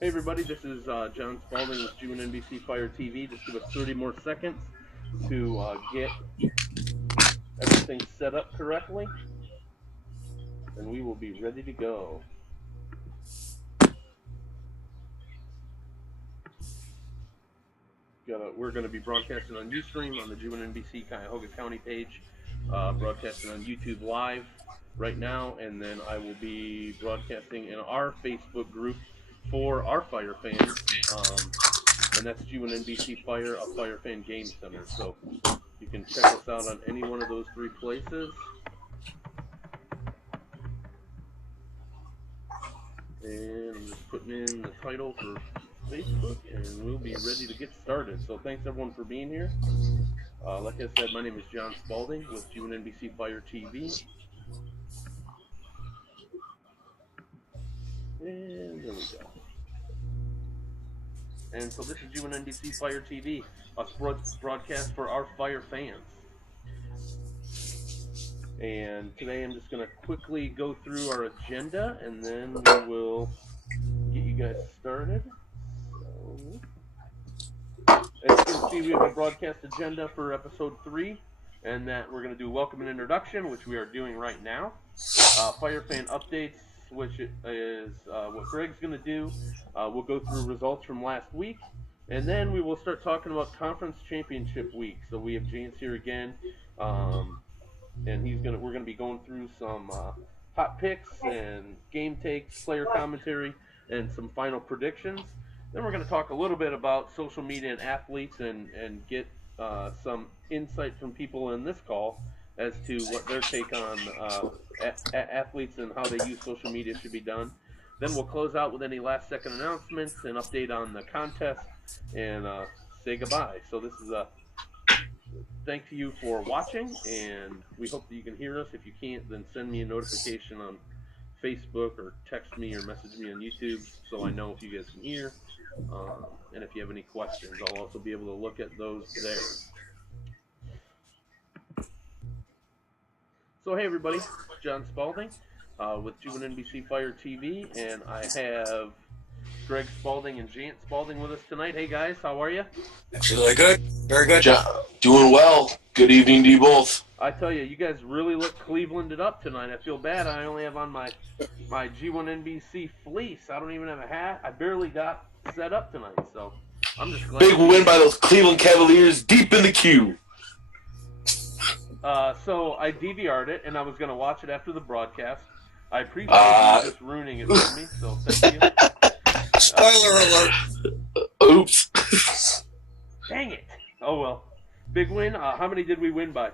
Hey everybody, this is John Spalding with G1NBC Fire TV. Just give us 30 more seconds to get everything set up correctly, and we will be ready to go. We're going to be broadcasting on Ustream on the G1NBC Cuyahoga County page, broadcasting on YouTube Live right now, and then I will be broadcasting in our Facebook group for our FireFan, and that's G1NBC Fire, a FireFan Game Center. So you can check us out on any one of those three places. And I'm just putting in the title for Facebook, and we'll be ready to get started. So thanks everyone for being here. Like I said, my name is John Spalding with G1NBC Fire TV. And there we go. And so this is G1NBC Fire TV, a broadcast for our Fire fans. And today I'm just going to quickly go through our agenda, and then we will get you guys started. So, as you can see, we have a broadcast agenda for episode 3, and that we're going to do welcome and introduction, which we are doing right now. Fire fan updates, which is what Greg's going to do. We'll go through results from last week, and then we will start talking about conference championship week. So we have James here again, and we're gonna be going through some hot picks and game takes, player commentary, and some final predictions. Then we're going to talk a little bit about social media and athletes, and get some insight from people in this call as to what their take on athletes and how they use social media should be done. Then we'll close out with any last-second announcements, and update on the contest, and say goodbye. So this is a thank you for watching, and we hope that you can hear us. If you can't, then send me a notification on Facebook, or text me, or message me on YouTube, so I know if you guys can hear. And if you have any questions, I'll also be able to look at those there. So hey everybody, John Spalding with G1NBC Fire TV, and I have Greg Spalding and Jant Spalding with us tonight. Hey guys, how are you? Actually, good. Very good. Doing well. Good evening to you both. I tell you, you guys really look Clevelanded up tonight. I feel bad. I only have on my G1NBC fleece. I don't even have a hat. I barely got set up tonight, so I'm just glad. Big win by those Cleveland Cavaliers, deep in the queue. So I DVR'd it, and I was going to watch it after the broadcast. I appreciate you just ruining it for me, so thank you. Spoiler alert. Oops. Dang it. Oh, well. Big win. How many did we win by?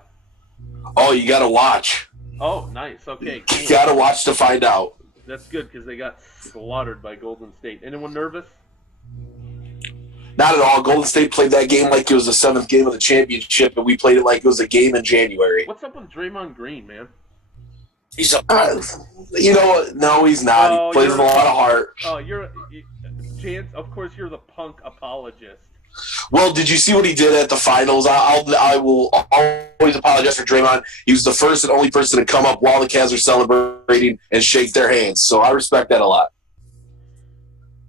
Oh, you got to watch. Oh, nice. Okay. Cool. You got to watch to find out. That's good, because they got slaughtered by Golden State. Anyone nervous? Not at all. Golden State played that game like it was the 7th game of the championship, and we played it like it was a game in January. What's up with Draymond Green, man? He's a no, he's not. Oh, he plays with a lot of heart. Oh, Chance, of course you're the punk apologist. Well, did you see what he did at the finals? I will always apologize for Draymond. He was the first and only person to come up while the Cavs were celebrating and shake their hands. So I respect that a lot.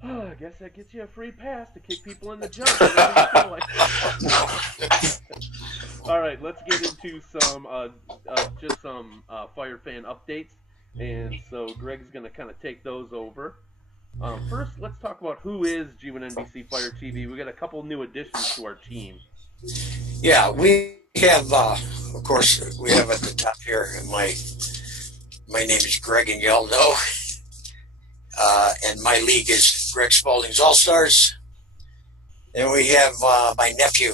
I guess that gets you a free pass to kick people in the junk. All right, let's get into some Fire fan updates. And so Greg's going to kind of take those over. First, let's talk about who is G1NBC Fire TV. We got a couple new additions to our team. Yeah, we have, of course, we have at the top here, my name is Greg, and y'all know. And my league is Greg Spalding's All-Stars. And we have my nephew,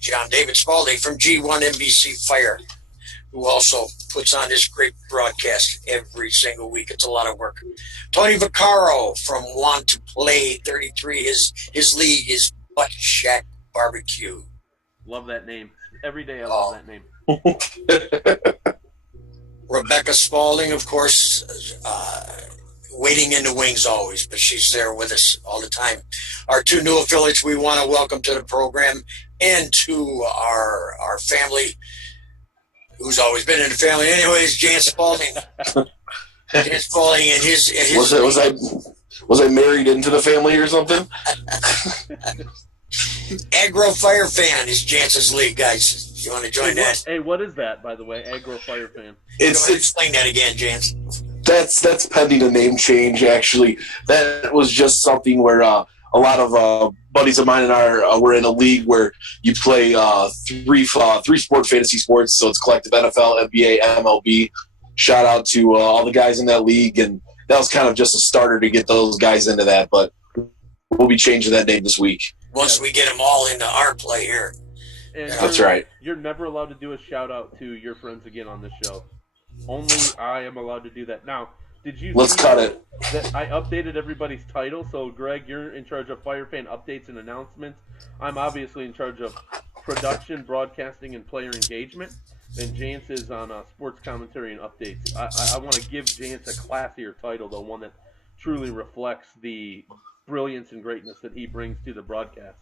John David Spalding from G1NBC Fire, who also puts on this great broadcast every single week. It's a lot of work. Tony Vaccaro from Want to Play 33. His league is Butt Shack Barbecue. Love that name. Every day I love that name. Rebecca Spalding, of course, waiting in the wings always, but she's there with us all the time. Our two new affiliates we want to welcome to the program, and to our family, who's always been in the family anyways, Jan Spalding. Jan Spalding and his Was I married into the family or something? Agro FireFan is Jance's league, guys. You want to join that? Hey, what is that, by the way? Agro FireFan. It's Explain that again, Jance. That's pending a name change. Actually, that was just something where a lot of buddies of mine and I were in a league where you play three sport fantasy sports. So it's collective NFL, NBA, MLB. Shout out to all the guys in that league, and that was kind of just a starter to get those guys into that. But we'll be changing that name this week. Once we get them all into our play here. And That's right. You're never allowed to do a shout out to your friends again on this show. Only I am allowed to do that. Now, did you Let's see cut it. that I updated everybody's title? So, Greg, you're in charge of FireFan updates and announcements. I'm obviously in charge of production, broadcasting, and player engagement. And Jance is on sports commentary and updates. I want to give Jance a classier title, though, one that truly reflects the brilliance and greatness that he brings to the broadcast.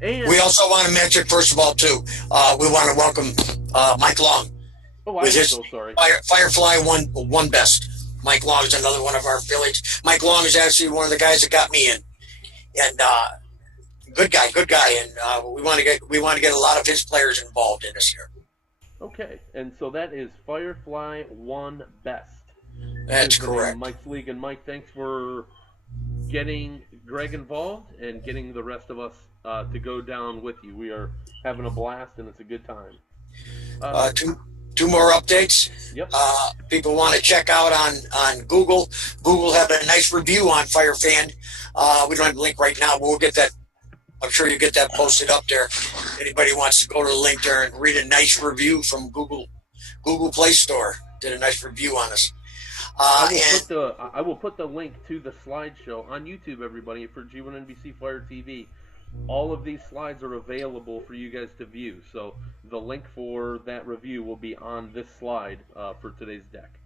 And we also want to mention, first of all, too, we want to welcome Mike Long. Oh, I'm so sorry. Firefly one best. Mike Long is another one of our affiliates. Mike Long is actually one of the guys that got me in, and good guy. And we want to get a lot of his players involved in this year. Okay, and so that is Firefly One Best. That's correct. Mike's League, and Mike, thanks for getting Greg involved and getting the rest of us to go down with you. We are having a blast, and it's a good time. Two more updates. Yep. People want to check out on Google. Google had a nice review on FireFan. We don't have the link right now, but we'll get that. I'm sure you get that posted up there. Anybody wants to go to the link there and read a nice review from Google Play Store. Did a nice review on us. I will put the link to the slideshow on YouTube, everybody, for G1NBC Fire TV. All of these slides are available for you guys to view. So the link for that review will be on this slide for today's deck.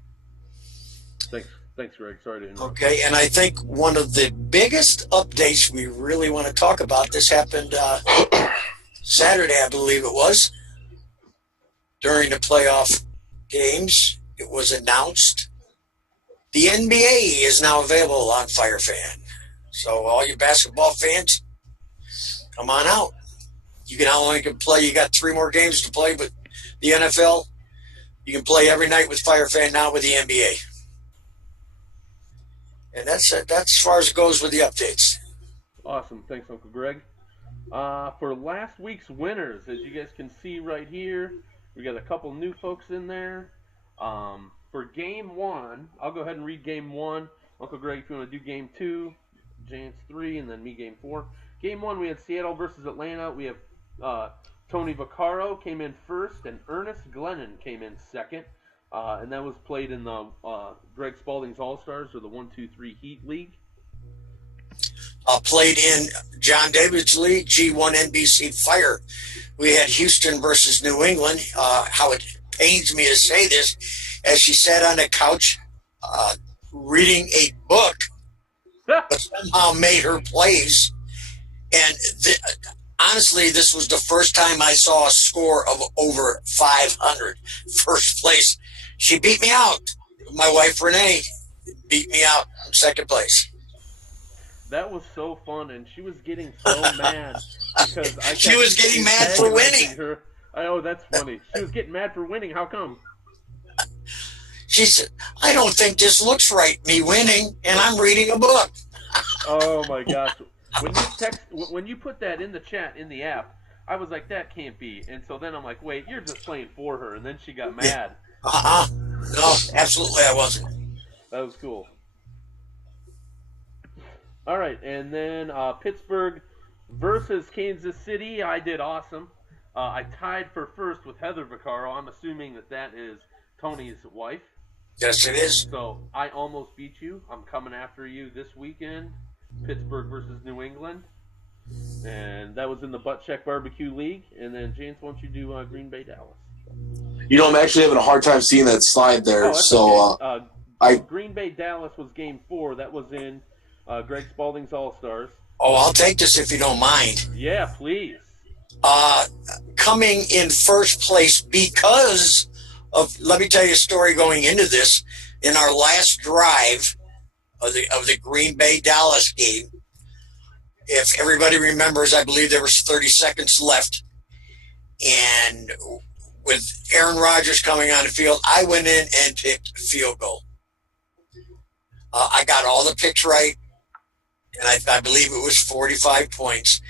Thanks, Greg. Sorry to interrupt. Okay, and I think one of the biggest updates we really want to talk about, this happened Saturday, I believe it was, during the playoff games. It was announced the NBA is now available on FireFan. So all you basketball fans, come on out. You can not only play, you got 3 more games to play, but the NFL, you can play every night with FireFan now with the NBA. And that's as far as it goes with the updates. Awesome. Thanks, Uncle Greg. For last week's winners, as you guys can see right here, we got a couple new folks in there. For Game 1, I'll go ahead and read Game 1. Uncle Greg, if you want to do Game 2, Jance 3, and then me Game 4. Game 1, we had Seattle versus Atlanta. We have Tony Vaccaro came in first, and Ernest Glennon came in second. And that was played in the Greg Spalding's All-Stars, or the 1-2-3 Heat League. Played in John David's league, G1NBC Fire. We had Houston versus New England. How it pains me to say this, as she sat on the couch reading a book, but somehow made her plays. And honestly, this was the first time I saw a score of over 500. First place. She beat me out. My wife, Renee, beat me out in second place. That was so fun, and she was getting so mad because she was getting mad for winning. Her. Oh, that's funny. She was getting mad for winning. How come? She said, "I don't think this looks right, me winning, and I'm reading a book." Oh my gosh! When you put that in the chat in the app, I was like, that can't be. And so then I'm like, wait, you're just playing for her. And then she got mad. No, absolutely I wasn't. That was cool. All right, and then Pittsburgh versus Kansas City. I did awesome. I tied for first with Heather Vaccaro. I'm assuming that is Tony's wife. Yes, it is. So I almost beat you. I'm coming after you this weekend. Pittsburgh versus New England. And that was in the Butt Check Barbecue League. And then, James, why don't you do Green Bay, Dallas? You know, I'm actually having a hard time seeing that slide there. Okay. Green Bay, Dallas was Game 4. That was in Greg Spalding's All-Stars. Oh, I'll take this if you don't mind. Yeah, please. Coming in first place because of, let me tell you a story going into this. In our last drive, of the Green Bay Dallas game. If everybody remembers, I believe there was 30 seconds left, and with Aaron Rodgers coming on the field, I went in and picked field goal. I got all the picks right, and I believe it was 45 points.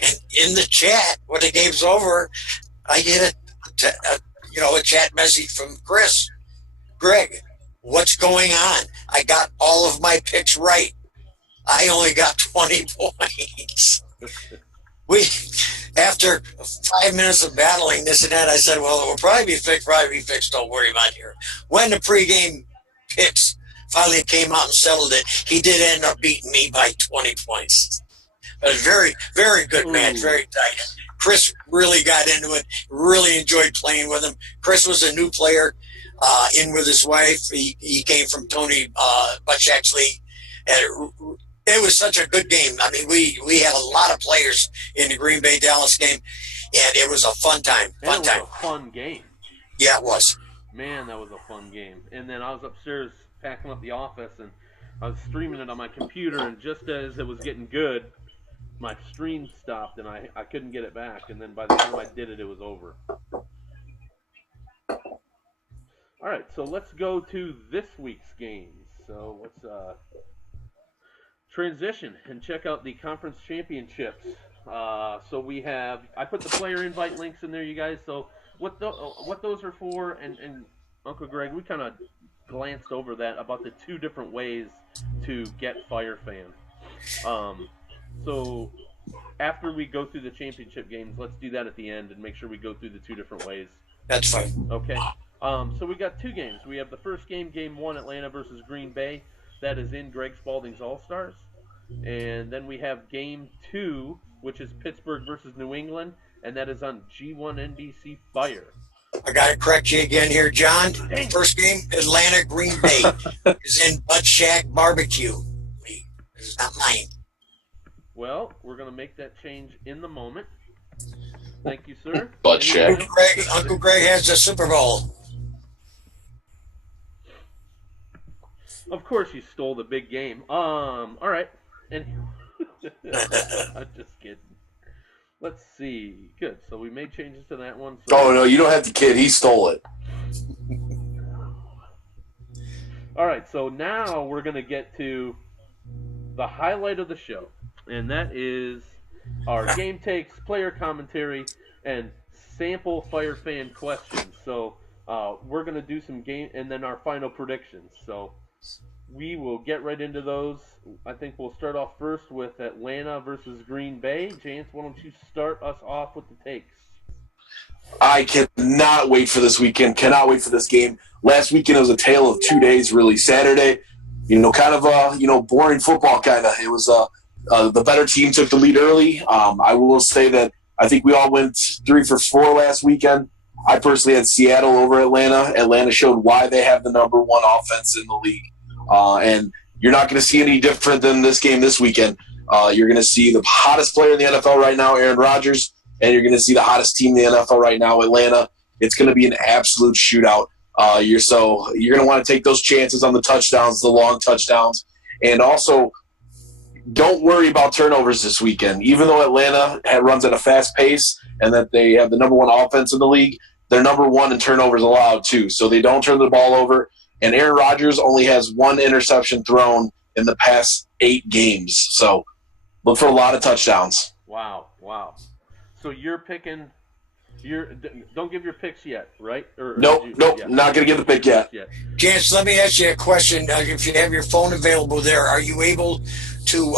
And in the chat, when the game's over, I get a chat message from Chris. Greg, what's going on? I got all of my picks right. I only got 20 points. After 5 minutes of battling this and that, I said, well, it will probably be fixed, don't worry about it here. When the pregame picks finally came out and settled it, he did end up beating me by 20 points. But a very, very good match, very tight. Chris really got into it, really enjoyed playing with him. Chris was a new player in with his wife. He came from Tony Butchak's league. And it was such a good game. I mean, we had a lot of players in the Green Bay Dallas game, and it was a fun time. It was a fun game. Yeah, it was. Man, that was a fun game. And then I was upstairs packing up the office, and I was streaming it on my computer, and just as it was getting good, my stream stopped, and I couldn't get it back. And then by the time I did it, it was over. All right, so let's go to this week's games. So let's transition and check out the conference championships. So we have, I put the player invite links in there, you guys. So what those are for, and Uncle Greg, we kind of glanced over that about the two different ways to get FireFan. So after we go through the championship games, let's do that at the end and make sure we go through the two different ways. That's fine. Okay. So we got two games. We have the first game, Game 1, Atlanta versus Green Bay. That is in Greg Spalding's All-Stars. And then we have Game 2, which is Pittsburgh versus New England, and that is on G1NBC Fire. I got to correct you again here, John. Dang. First game, Atlanta Green Bay is in Butt Shack Barbecue. This is not mine. Well, we're going to make that change in the moment. Thank you, sir. Butt Shack. Uncle Greg has the Super Bowl. Of course you stole the big game. All right. And I'm just kidding. Let's see. Good. So we made changes to that one. So... Oh, no, you don't have to kid. He stole it. All right. So now we're going to get to the highlight of the show. And that is our game takes, player commentary, and sample FireFan questions. So we're going to do some game, and then our final predictions. So we will get right into those. I think we'll start off first with Atlanta versus Green Bay. James, why don't you start us off with the takes? I cannot wait for this weekend. Cannot wait for this game. Last weekend it was a tale of 2 days, really. Saturday, kind of boring football kind of. It was the better team took the lead early. I will say that I think we all went 3 for 4 last weekend. I personally had Seattle over Atlanta. Atlanta showed why they have the number 1 offense in the league. And you're not going to see any different than this game this weekend. You're going to see the hottest player in the NFL right now, Aaron Rodgers, and you're going to see the hottest team in the NFL right now, Atlanta. It's going to be an absolute shootout. You're going to want to take those chances on the touchdowns, the long touchdowns, and also don't worry about turnovers this weekend. Even though Atlanta runs at a fast pace and that they have the number 1 offense in the league, they're number 1 in turnovers allowed too. So they don't turn the ball over. And Aaron Rodgers only has 1 interception thrown in the past 8 games. So look for a lot of touchdowns. Wow. So you're picking – don't give your picks yet, right? Nope, not going to give the pick yet. Chance, let me ask you a question. If you have your phone available there, are you able to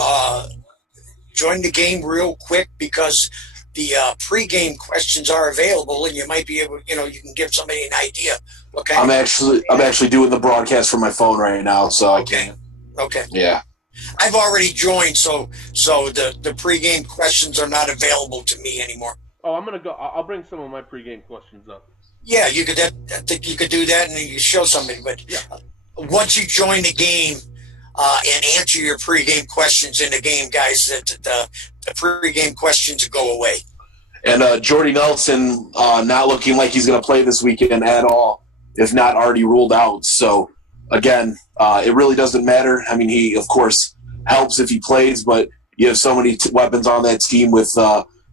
join the game real quick? Because the pregame questions are available, and you might be able – you can give somebody an idea. Okay. I'm actually doing the broadcast from my phone right now, so I can. Okay. Yeah. I've already joined, so the pregame questions are not available to me anymore. Oh, I'm gonna go. I'll bring some of my pregame questions up. Yeah, you could. I think you could do that, and then you show somebody. But yeah. Once you join the game and answer your pregame questions in the game, guys, the pregame questions go away. And Jordy Nelson not looking like he's going to play this weekend at all, if not already ruled out. So again, it really doesn't matter. I mean, he, of course, helps if he plays, but you have so many weapons on that team with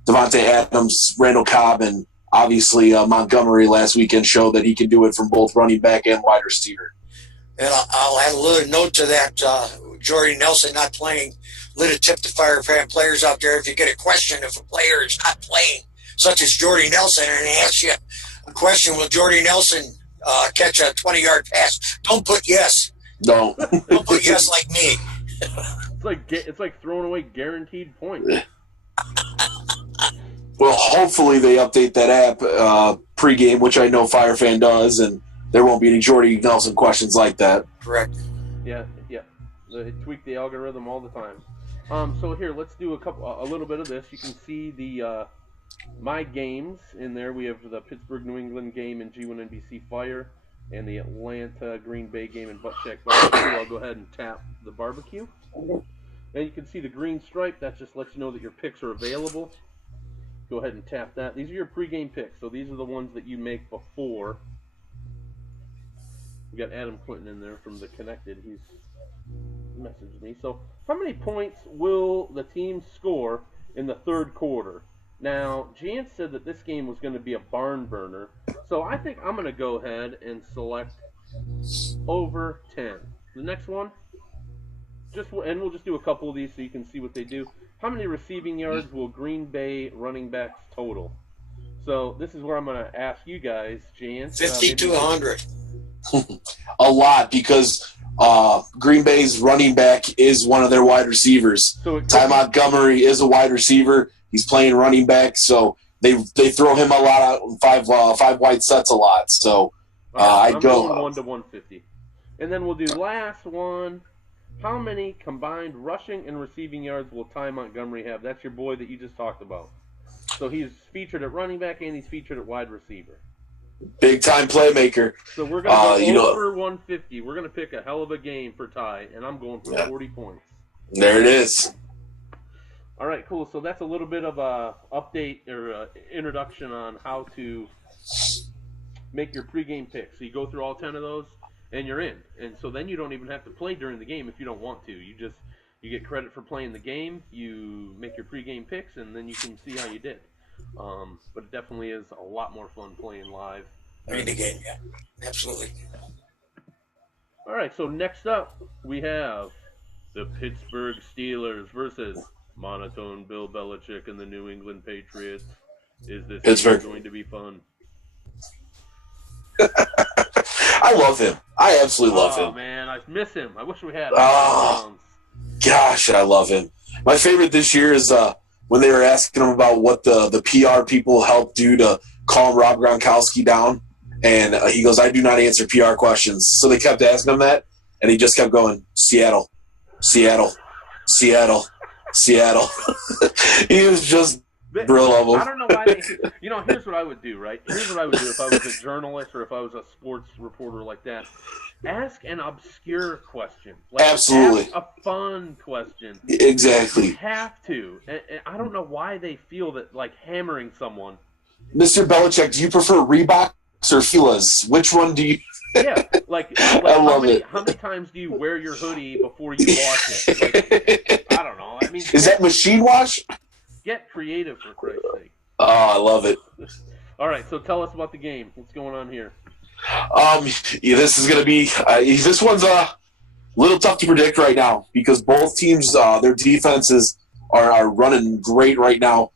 Devontae Adams, Randall Cobb, and obviously Montgomery last weekend showed that he can do it from both running back and wide receiver. And I'll add a little note to that. Jordy Nelson not playing. Little tip to FireFan players out there: if you get a question, if a player is not playing, such as Jordy Nelson, and they ask you a question, will Jordy Nelson catch a 20-yard pass? Don't put yes. No. Don't put yes like me. It's like throwing away guaranteed points. Well, hopefully they update that app pregame, which I know FireFan does, and there won't be any Jordy Nelson questions like that. Correct. Yeah. They tweak the algorithm all the time. So here, let's do a little bit of this. You can see the my games in there. We have the Pittsburgh New England game in G1NBC Fire, and the Atlanta Green Bay game in Butt Shack Barbecue. I'll go ahead and tap the barbecue. And you can see the green stripe. That just lets you know that your picks are available. Go ahead and tap that. These are your pregame picks. So these are the ones that you make before. We got Adam Clinton in there from the Connected. He's messaged me. So how many points will the team score in the third quarter? Now, Jan said that this game was going to be a barn burner. So I think I'm going to go ahead and select over 10. The next one, and we'll just do a couple of these so you can see what they do. How many receiving yards will Green Bay running backs total? So this is where I'm going to ask you guys, Jan. 50 to 100. A lot, because Green Bay's running back is one of their wide receivers. So Ty Montgomery is a wide receiver. He's playing running back, so they throw him a lot out in five wide sets a lot. So I'd go going 1 to 150. And then we'll do last one. How many combined rushing and receiving yards will Ty Montgomery have? That's your boy that you just talked about. So he's featured at running back and he's featured at wide receiver. Big time playmaker. So we're going to go over 150. We're going to pick a hell of a game for Ty, and I'm going for 40 points. There it is. All right, cool. So that's a little bit of a update or introduction on how to make your pregame picks. So you go through all 10 of those, and you're in. And so then you don't even have to play during the game if you don't want to. You get credit for playing the game. You make your pregame picks, and then you can see how you did. But it definitely is a lot more fun playing live. Playing the game, yeah, absolutely. All right, so next up we have the Pittsburgh Steelers versus monotone Bill Belichick and the New England Patriots. Is this Pittsburgh going to be fun? I love him. I absolutely love him. Oh, man, I miss him. I wish we had him. Oh, gosh, I love him. My favorite this year is when they were asking him about what the PR people helped do to calm Rob Gronkowski down. And he goes, I do not answer PR questions. So they kept asking him that, and he just kept going, Seattle, Seattle, Seattle, Seattle. He was just brilliant. I don't know why here's what I would do, right? Here's what I would do if I was a journalist or if I was a sports reporter like that. Ask an obscure question. Absolutely. Ask a fun question. Exactly. You have to. And I don't know why they feel that, hammering someone. Mr. Belichick, do you prefer Reeboks or Fila's? Which one do you... Yeah, I love it. How many times do you wear your hoodie before you wash it? I don't know. Is that machine wash? Get creative, for Christ's sake. Oh, I love it. All right, so tell us about the game. What's going on here? This is going to be this one's a little tough to predict right now because both teams, their defenses are running great right now.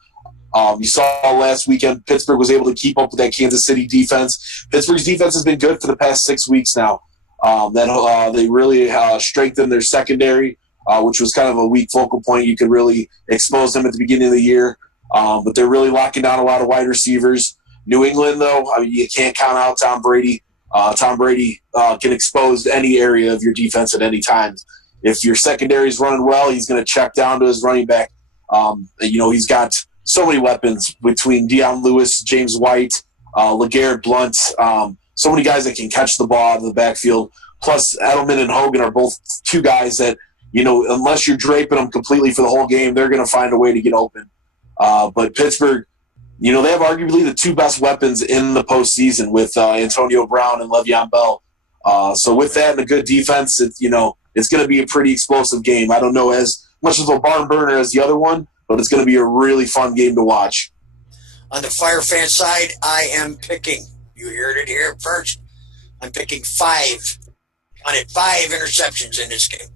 You saw last weekend Pittsburgh was able to keep up with that Kansas City defense. Pittsburgh's defense has been good for the past 6 weeks now. They really strengthened their secondary, which was kind of a weak focal point. You could really expose them at the beginning of the year, but they're really locking down a lot of wide receivers. New England, though, you can't count out Tom Brady. Tom Brady can expose any area of your defense at any time. If your secondary is running well, he's going to check down to his running back. He's got so many weapons between Deion Lewis, James White, LeGarrette Blount, so many guys that can catch the ball out of the backfield. Plus, Edelman and Hogan are both two guys that, unless you're draping them completely for the whole game, they're going to find a way to get open. But Pittsburgh, they have arguably the two best weapons in the postseason with Antonio Brown and Le'Veon Bell. So with that and a good defense, it's going to be a pretty explosive game. I don't know as much of a barn burner as the other one, but it's going to be a really fun game to watch. On the FireFan side, I am picking, you heard it here first, I'm picking 5 interceptions in this game.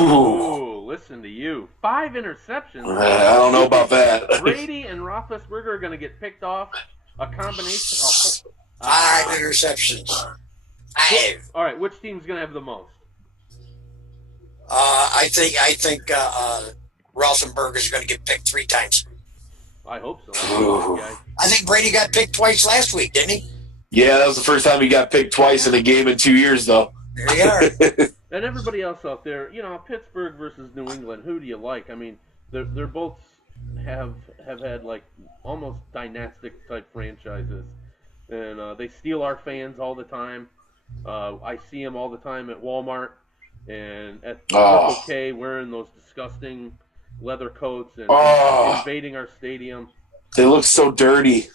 Ooh, listen to you. 5 interceptions. I don't know about that. Brady and Roethlisberger are going to get picked off. A combination of 5 interceptions. 5. All right, which team's going to have the most? I think Roethlisberger is going to get picked 3 times. I hope so. I think Brady got picked twice last week, didn't he? Yeah, that was the first time he got picked twice in a game in 2 years, though. There you are. And everybody else out there, Pittsburgh versus New England, who do you like? I mean, they're both have had like almost dynastic type franchises, and they steal our fans all the time. I see them all the time at Walmart and at Circle K wearing those disgusting leather coats and invading our stadium. They look so dirty.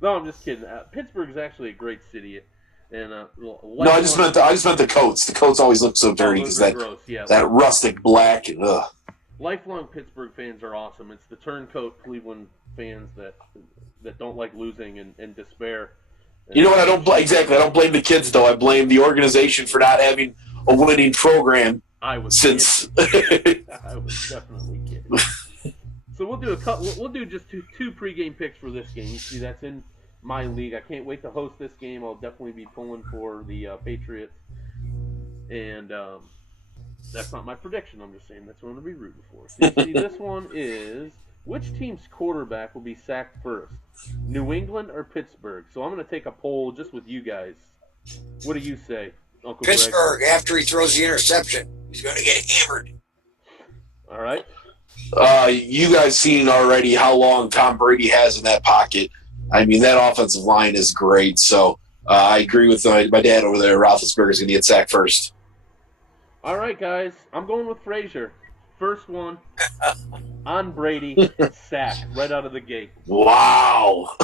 No, I'm just kidding. Pittsburgh is actually a great city. And no, I just meant the coats. The coats always look so dirty because that rustic black. And, lifelong Pittsburgh fans are awesome. It's the turncoat Cleveland fans that don't like losing and despair. And you know what? I don't blame the kids though. I blame the organization for not having a winning program. I was kidding. I was definitely kidding. So we'll do just two pregame picks for this game. You see, that's in my league. I can't wait to host this game. I'll definitely be pulling for the Patriots. And that's not my prediction. I'm just saying that's what I'm going to be rooting for. So you see, this one is, which team's quarterback will be sacked first? New England or Pittsburgh? So I'm going to take a poll just with you guys. What do you say, Uncle Pittsburgh, Greg? after he throws the interception, he's going to get hammered. All right. You guys seen already how long Tom Brady has in that pocket. I mean, that offensive line is great. So I agree with my dad over there. Roethlisberger's going to get sacked first. All right, guys. I'm going with Frazier. First one on Brady, sack right out of the gate. Wow.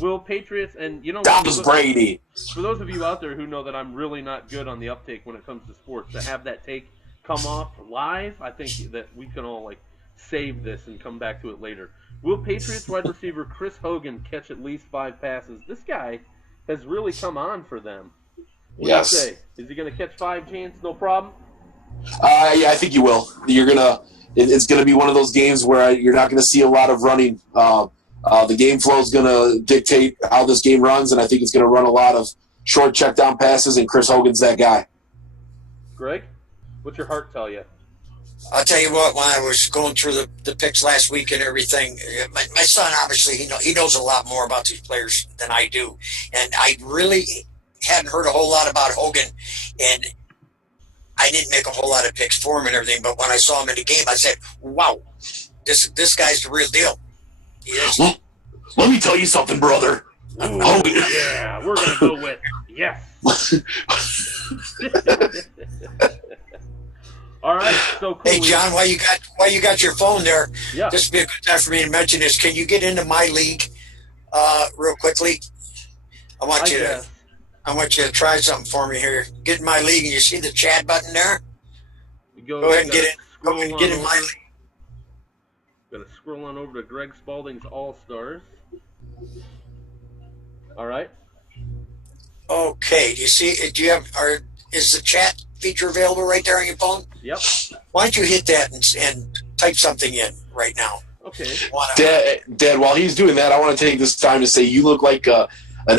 Will Patriots, and that was Brady. For those of you out there who know that I'm really not good on the uptake when it comes to sports, to have that take come off live, I think that we can all save this and come back to it later. Will Patriots wide receiver Chris Hogan catch at least 5 passes? This guy has really come on for them. What do you say? Is he going to catch 5, Chance? No problem? Yeah, I think you will. It's going to be one of those games where you're not going to see a lot of running. The game flow is going to dictate how this game runs, and I think it's going to run a lot of short check down passes, and Chris Hogan's that guy. Greg, what's your heart tell you? I'll tell you what, when I was going through the picks last week and everything, my son, obviously, he knows a lot more about these players than I do. And I really hadn't heard a whole lot about Hogan, and I didn't make a whole lot of picks for him and everything. But when I saw him in the game, I said, wow, this guy's the real deal. He is. Let me tell you something, brother. Ooh, yeah, we're going to go with yes. All right, so cool. Hey, John, while you got your phone there, yeah. This would be a good time for me to mention this. Can you get into my league real quickly? I want you to try something for me here. Get in my league, and you see the chat button there? Go ahead and get in. Go ahead and get in my league. Going to scroll on over to Greg Spalding's All-Stars. All right. Okay. Do you see? Is the chat feature available right there on your phone? Yep. Why don't you hit that and type something in right now? Okay. Dad, while he's doing that, I want to take this time to say you look like an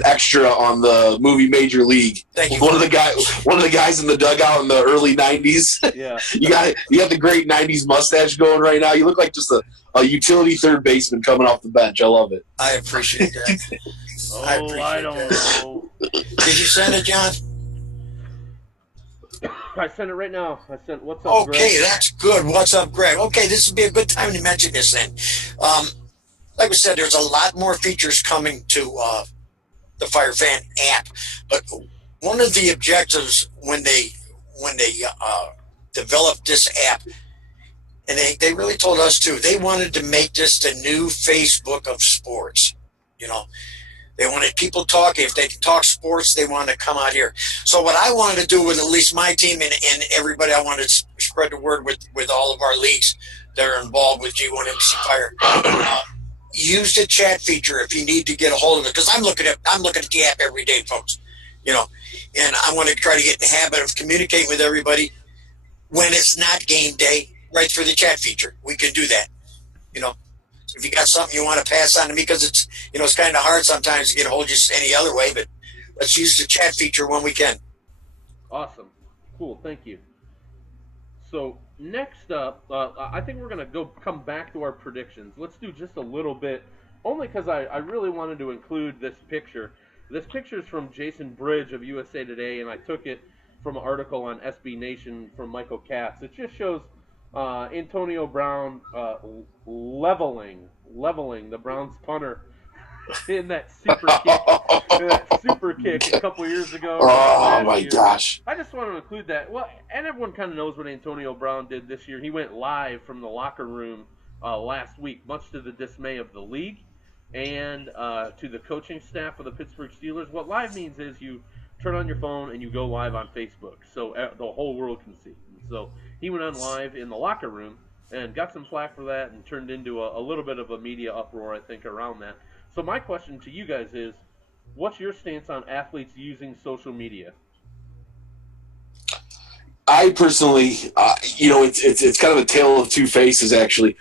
extra on the movie Major League. Thank you. One of the guys in the dugout in the early '90s. Yeah. you got the great '90s mustache going right now. You look like just a utility third baseman coming off the bench. I love it. I appreciate that. I don't know. Did you send it, John? I sent it right now. What's up, Greg? Okay, that's good. What's up, Greg? Okay, this would be a good time to mention this then. Like we said, there's a lot more features coming to the FireFan app, but one of the objectives when they developed this app, and they really told us too, they wanted to make this the new Facebook of sports. They wanted people talking. If they could talk sports, they wanted to come out here. So what I wanted to do with at least my team and everybody, I wanted to spread the word with all of our leagues that are involved with G1NBC Fire. Use the chat feature if you need to get a hold of it, because I'm looking at the app every day, folks. You know, and I want to try to get in the habit of communicating with everybody when it's not game day, right through the chat feature. We can do that. You know, if you got something you want to pass on to me, because it's, you know, it's kind of hard sometimes to get a hold of you any other way, but let's use the chat feature when we can. Awesome. Cool. Thank you. So next up, I think we're going to come back to our predictions. Let's do just a little bit, only because I really wanted to include this picture. This picture is from Jason Bridge of USA Today, and I took it from an article on SB Nation from Michael Katz. It just shows Antonio Brown leveling the Browns punter in that super kick a couple years ago. Oh my gosh! I just want to include that. Well, and everyone kind of knows what Antonio Brown did this year. He went live from the locker room last week, much to the dismay of the league and to the coaching staff of the Pittsburgh Steelers. What live means is you turn on your phone and you go live on Facebook, so the whole world can see. And so he went on live in the locker room and got some flack for that, and turned into a little bit of a media uproar, I think, around that. So my question to you guys is, what's your stance on athletes using social media? I personally, it's kind of a tale of two faces. Actually,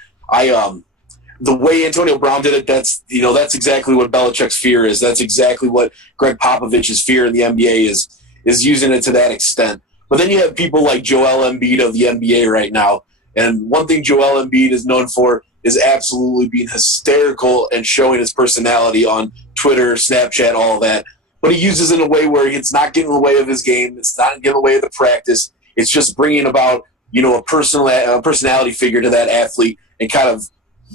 the way Antonio Brown did it, that's exactly what Belichick's fear is. That's exactly what Greg Popovich's fear in the NBA is using it to that extent. But then you have people like Joel Embiid of the NBA right now, and one thing Joel Embiid is known for is absolutely being hysterical and showing his personality on Twitter, Snapchat, all that. But he uses it in a way where it's not getting in the way of his game. It's not getting in the way of the practice. It's just bringing about, a personality figure to that athlete and kind of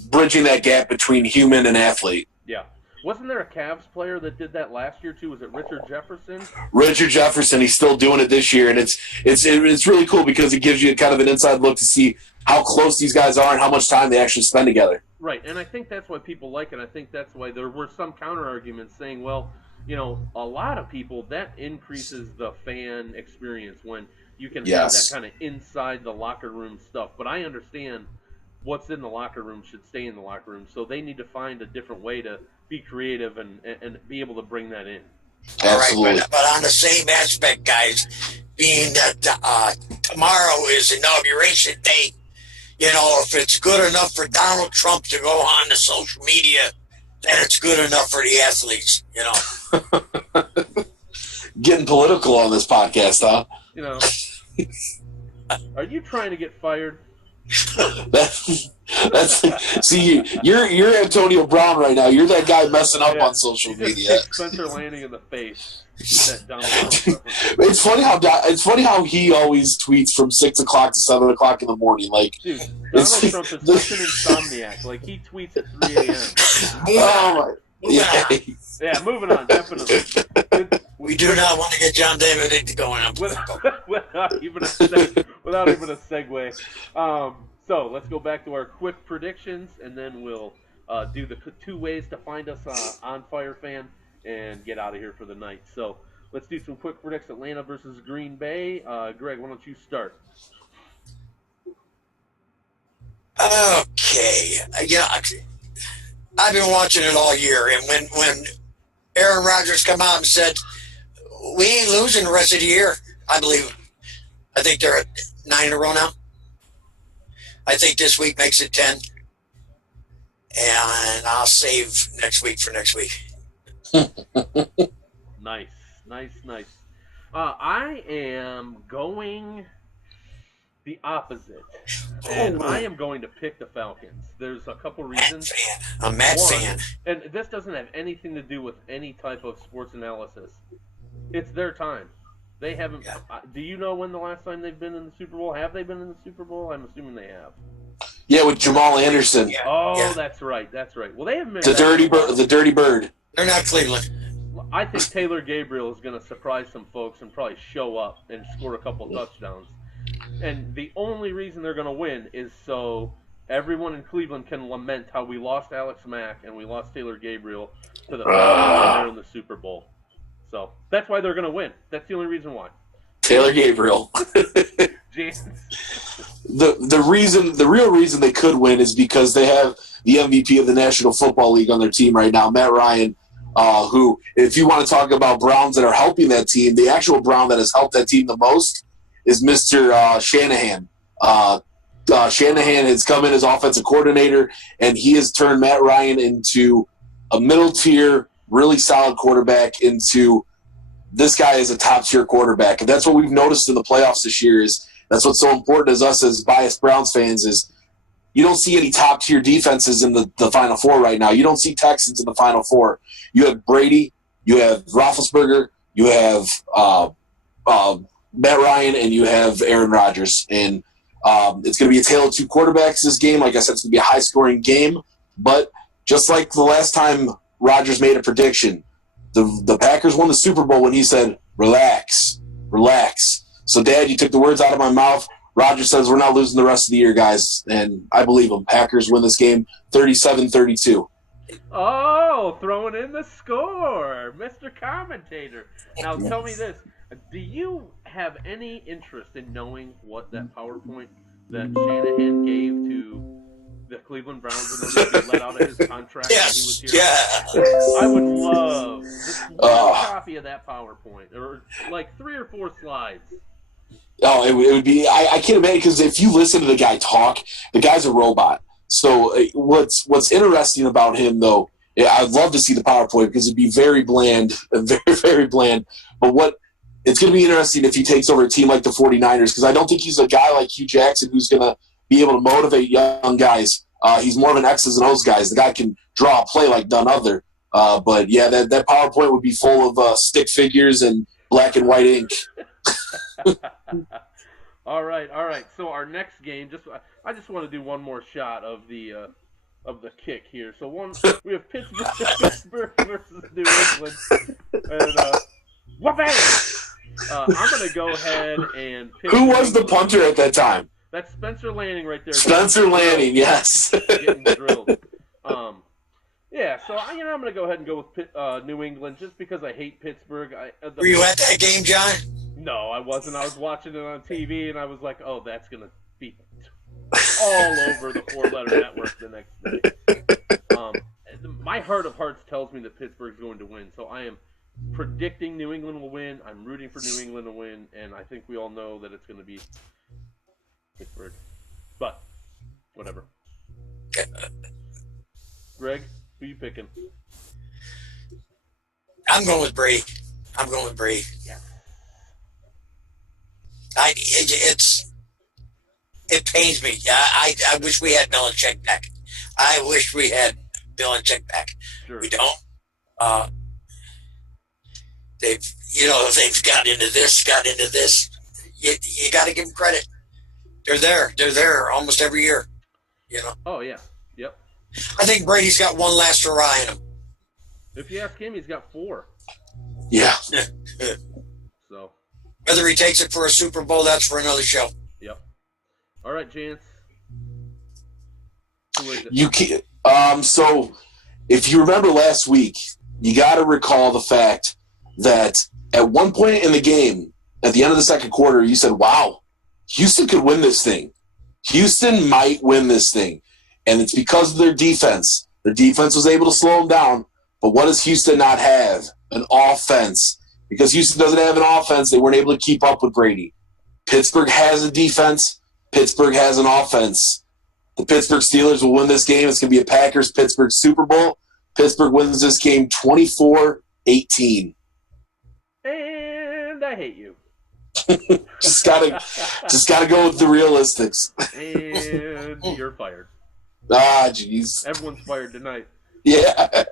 bridging that gap between human and athlete. Yeah. Wasn't there a Cavs player that did that last year too? Was it Richard Jefferson? Richard Jefferson. He's still doing it this year, and it's really cool because it gives you kind of an inside look to see how close these guys are and how much time they actually spend together. Right, and I think that's why people like it. I think that's why there were some counter arguments saying, well, a lot of people, that increases the fan experience when you can have that kind of inside the locker room stuff. But I understand what's in the locker room should stay in the locker room, so they need to find a different way to be creative and be able to bring that in. Absolutely. All right, but on the same aspect, guys, being that tomorrow is Inauguration Day, if it's good enough for Donald Trump to go on to social media, then it's good enough for the athletes, Getting political on this podcast, huh? Are you trying to get fired? See, you're Antonio Brown right now. You're that guy messing up on social just media. Spencer Landing in the face. It's funny how he always tweets from 6 o'clock to 7 o'clock in the morning. Like, dude, Donald Trump is such an insomniac. Like, he tweets at 3 a.m. Oh my! Yeah, moving on. Definitely. We do not want to get John David into going up. without even a segue. So let's go back to our quick predictions, and then we'll do the 2 ways to find us on FireFan and get out of here for the night. So let's do some quick predicts. Atlanta versus Green Bay. Greg, why don't you start? Okay. Yeah, I've been watching it all year, and when Aaron Rodgers come out and said, we ain't losing the rest of the year, I believe him. I think they're at 9 in a row now. I think this week makes it 10. And I'll save next week for next week. Nice. I am going the opposite. And I am going to pick the Falcons. There's a couple reasons. I'm a Matt fan. And this doesn't have anything to do with any type of sports analysis. It's their time. They haven't. Yeah. Do you know when the last time they've been in the Super Bowl? Have they been in the Super Bowl? I'm assuming they have. Yeah, with Jamal Anderson. Yeah. Oh, yeah. That's right. Well, they haven't been. The Dirty Bird. They're not Cleveland. I think Taylor Gabriel is going to surprise some folks and probably show up and score a couple touchdowns. And the only reason they're going to win is so everyone in Cleveland can lament how we lost Alex Mack and we lost Taylor Gabriel to the Falcons and they're in the Super Bowl. So that's why they're going to win. That's the only reason why. Taylor Gabriel. James. The real reason they could win is because they have the MVP of the National Football League on their team right now, Matt Ryan, who, if you want to talk about Browns that are helping that team, the actual Brown that has helped that team the most is Mr. Shanahan. Shanahan has come in as offensive coordinator, and he has turned Matt Ryan into a middle-tier, really solid quarterback into this guy is a top-tier quarterback. And that's what we've noticed in the playoffs this year is that's what's so important as us as biased Browns fans is you don't see any top-tier defenses in the Final Four right now. You don't see Texans in the Final Four. You have Brady, you have Roethlisberger, you have Matt Ryan, and you have Aaron Rodgers. And it's going to be a tale of two quarterbacks this game. Like I said, it's going to be a high-scoring game. But just like the last time Rodgers made a prediction, the Packers won the Super Bowl when he said, relax, relax. So, Dad, you took the words out of my mouth. Rodgers says we're not losing the rest of the year, guys. And I believe him. Packers win this game 37-32. Oh, throwing in the score, Mr. Commentator. Now, tell me this. Do you have any interest in knowing what that PowerPoint that Shanahan gave to the Cleveland Browns in order to be let out of his contract when he was here? Yeah. I would love just one copy of that PowerPoint, or like 3 or 4 slides. Oh, it would be – I can't imagine because if you listen to the guy talk, the guy's a robot. So what's interesting about him, though, I'd love to see the PowerPoint because it'd be very bland, very, very bland. But it's going to be interesting if he takes over a team like the 49ers because I don't think he's a guy like Hugh Jackson who's going to be able to motivate young guys. He's more of an X's and O's guy. The guy can draw a play like none other. But, yeah, that PowerPoint would be full of stick figures and black and white ink. All right. So our next game, I just want to do one more shot of the kick here. So we have Pittsburgh versus New England, and wha-bang! I'm gonna go ahead and pick Who was the punter at that time? That's Spencer Lanning right there. Spencer Lanning, yes. Getting drilled. Yeah, so I'm gonna go ahead and go with New England just because I hate Pittsburgh. Were you at that game, John? No, I wasn't. I was watching it on TV, and I was like, "Oh, that's gonna be all over the 4-letter network the next day." My heart of hearts tells me that Pittsburgh's going to win, so I am predicting New England will win. I'm rooting for New England to win, and I think we all know that it's going to be Pittsburgh. But whatever. Greg, who you picking? I'm going with Brady. Yeah. It pains me. I wish we had Belichick back. I wish we had Belichick back. Sure. We don't. They've got into this. You got to give them credit. They're there almost every year. You know. Oh yeah. Yep. I think Brady's got one last hurrah in him. If you ask him, he's got 4. Yeah. So. Whether he takes it for a Super Bowl, that's for another show. Yep. All right, Chance. Who is it? You can't. So, if you remember last week, you got to recall the fact that at one point in the game, at the end of the second quarter, you said, "Wow, Houston could win this thing. Houston might win this thing," and it's because of their defense. Their defense was able to slow them down. But what does Houston not have? An offense. Because Houston doesn't have an offense, they weren't able to keep up with Brady. Pittsburgh has a defense. Pittsburgh has an offense. The Pittsburgh Steelers will win this game. It's going to be a Packers-Pittsburgh Super Bowl. Pittsburgh wins this game 24-18. And I hate you. just gotta go with the realistics. And you're fired. Ah, jeez. Everyone's fired tonight. Yeah.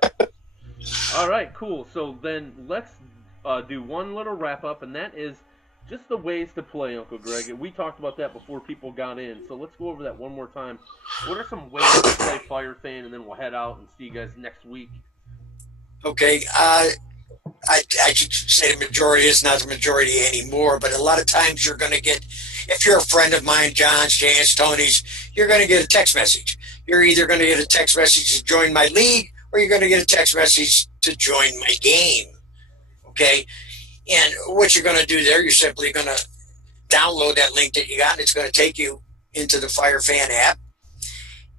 All right, cool. So then let's do one little wrap-up, and that is just the ways to play, Uncle Greg. And we talked about that before people got in, so let's go over that one more time. What are some ways to play FireFan, and then we'll head out and see you guys next week. Okay. I should say the majority is not the majority anymore, but a lot of times you're going to get, if you're a friend of mine, John's, Jan's, Tony's, you're going to get a text message. You're either going to get a text message to join my league, or you're going to get a text message to join my game. Okay? And what you're going to do there, you're simply going to download that link that you got, and it's going to take you into the FireFan app.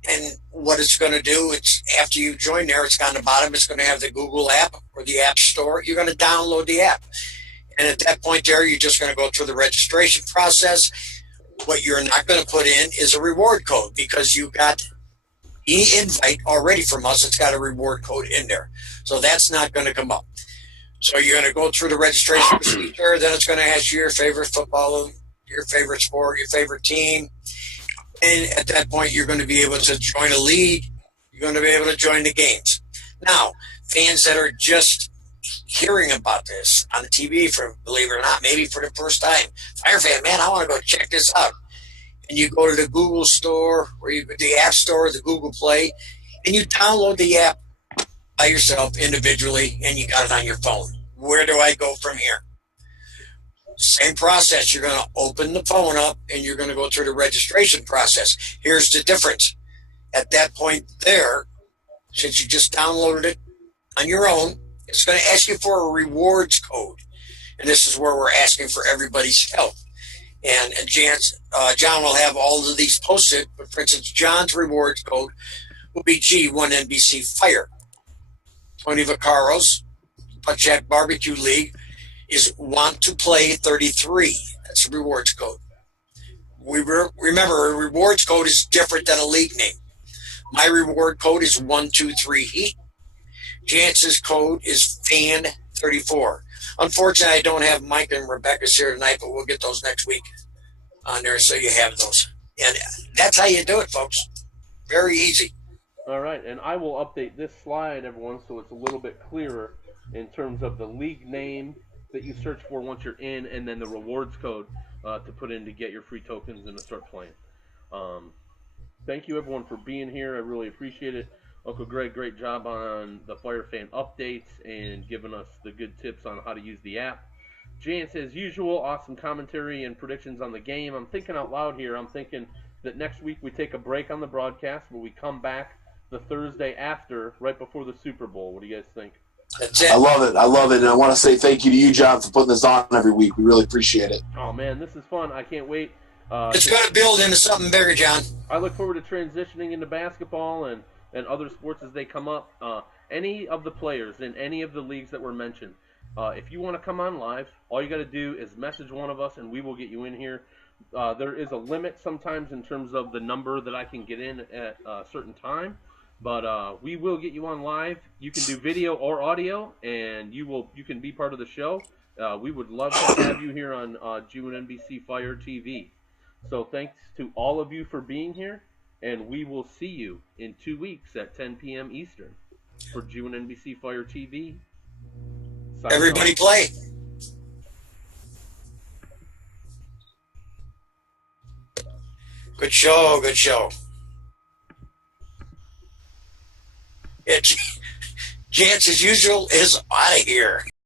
And what it's going to do, it's after you join there, it's on the bottom, it's going to have the Google app or the App Store. You're going to download the app. And at that point there, you're just going to go through the registration process. What you're not going to put in is a reward code, because you got e-invite already from us. It's got a reward code in there. So that's not going to come up. So you're going to go through the registration procedure. Then it's going to ask you your favorite football, your favorite sport, your favorite team. And at that point, you're going to be able to join a league. You're going to be able to join the games. Now, fans that are just hearing about this on the TV, for, believe it or not, maybe for the first time, FireFan, man, I want to go check this out. And you go to the Google Store, or the App Store, the Google Play, and you download the app by yourself individually, and you got it on your phone. Where do I go from here? Same process. You're going to open the phone up, and you're going to go through the registration process. Here's the difference. At that point there, since you just downloaded it on your own, it's going to ask you for a rewards code. And this is where we're asking for everybody's help. And John will have all of these posted, but for instance, John's rewards code will be G1NBC Fire. Tony Vaccaro's Jack Barbecue League is Want to Play 33. That's the rewards code. Remember, a rewards code is different than a league name. My reward code is 123 Heat. Jance's code is FAN34. Unfortunately, I don't have Mike and Rebecca's here tonight, but we'll get those next week on there, so you have those. And that's how you do it, folks. Very easy. All right, and I will update this slide, everyone, so it's a little bit clearer in terms of the league name that you search for once you're in, and then the rewards code to put in to get your free tokens and to start playing. Thank you, everyone, for being here. I really appreciate it. Uncle Greg, great job on the FireFan updates and giving us the good tips on how to use the app. Jance, as usual, awesome commentary and predictions on the game. I'm thinking out loud here. I'm thinking that next week we take a break on the broadcast, but we come back the Thursday after, right before the Super Bowl. What do you guys think? That's it. I love it. I love it. And I want to say thank you to you, John, for putting this on every week. We really appreciate it. Oh, man, this is fun. I can't wait. It's going to build into something bigger, John. I look forward to transitioning into basketball and other sports as they come up. Any of the players in any of the leagues that were mentioned, if you want to come on live, all you got to do is message one of us and we will get you in here. There is a limit sometimes in terms of the number that I can get in at a certain time, but we will get you on live. You can do video or audio, and you can be part of the show. We would love to have you here on G1NBC Fire TV. So thanks to all of you for being here, and we will see you in 2 weeks at 10 p.m. Eastern for G1NBC Fire TV. Everybody play. Good show, good show. Jance, as usual, is out of here.